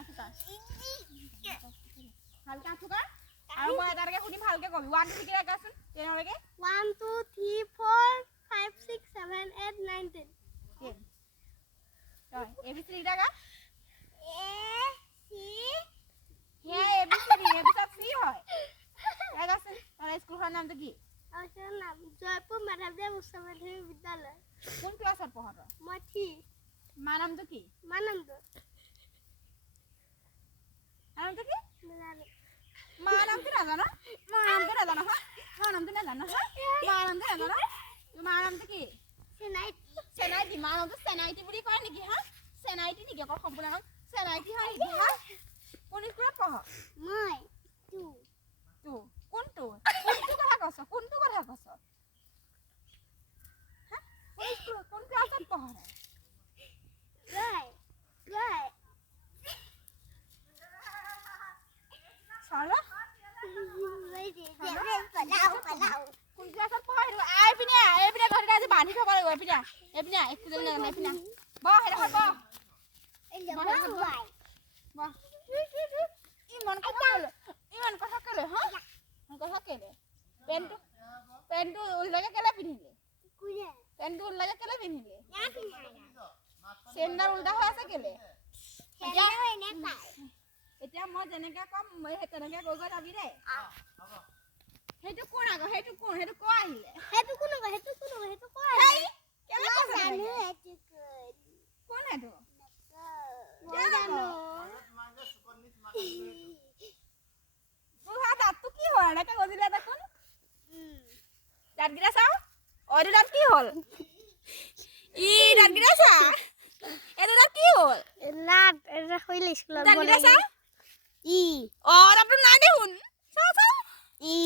আঠুকা ভালকে আঠুকা আৰু মই এটাকে সুধিম ভালকে কবি 1 2 3 আকাচোন 10 লৈকে 1 2 3 4 5 6 7 8 9 10 তই এবিসি লিখা A C হে এবিসি এবিসি সি হয় আকাচোন তোৰ স্কুলখনৰ নামটো কি আছৰ নাম জয়পুৰ মাধৱদেৱ উচ্চ মাধ্যমিক বিদ্যালয় কোন ক্লাছত পঢ় তই মই থি মা নামটো কি মানন্দ নামটো কি নাজানো মা নামটো নাজানো মা নামটো নাজানো হা মা নামটো নাজানো হা মা নামটো নাজানো মা নামটো কি চেনাইটি মা নামটো চেনাইটি বুলি কয় নেকি হা চেনাইটি নেকি আকৌ সম্পূৰ্ণ নাম চেনাইটি হয় নেকি হা কোন স্কুলত পঢ় মই তু কোনটো কথা কৈছ কোনটো কথা কৈছ হা কোন স্কুল কোন ক্লাছত পঢ় গৈ সারা কোন ক্লাছত পঢ় আই পিনে ঘৰতে আজি বান্ধি থব লাগিব এপিনে একটু দিন না এপিনে ব হেৰা হ'ব ব ইমান কথা কেলে হা কথা কেলে পেনটো উল্টাকে কেলে পিন্ধিলে পেনটো উল্টাকে কেলে পিন্ধিলে চেন্ডাল উল্টা হৈ আছে কেলে এতিয়া মই যেনেকে কম মই তেনেকে গৈ যাবি দেই সেইটো কোন আকৌ সেইটো কোন সেইটো ক আহিলে সেইটো কোন হেই কেলে কৈছ জানো কোন সেইটো জানো তোৰ দাঁতটো কি হ'ল এনেকে গজিলে দেখোন দাঁতকেইটা চাওঁ অইটো দাঁত কি হ'ল ই দাঁতকেইটা চা এইটো দাঁত কি হ'ল লাট এটা হইলে স্কুলত দাঁতকেইটা চা ই দাঁতটো নাই দেখোন চাওঁ ই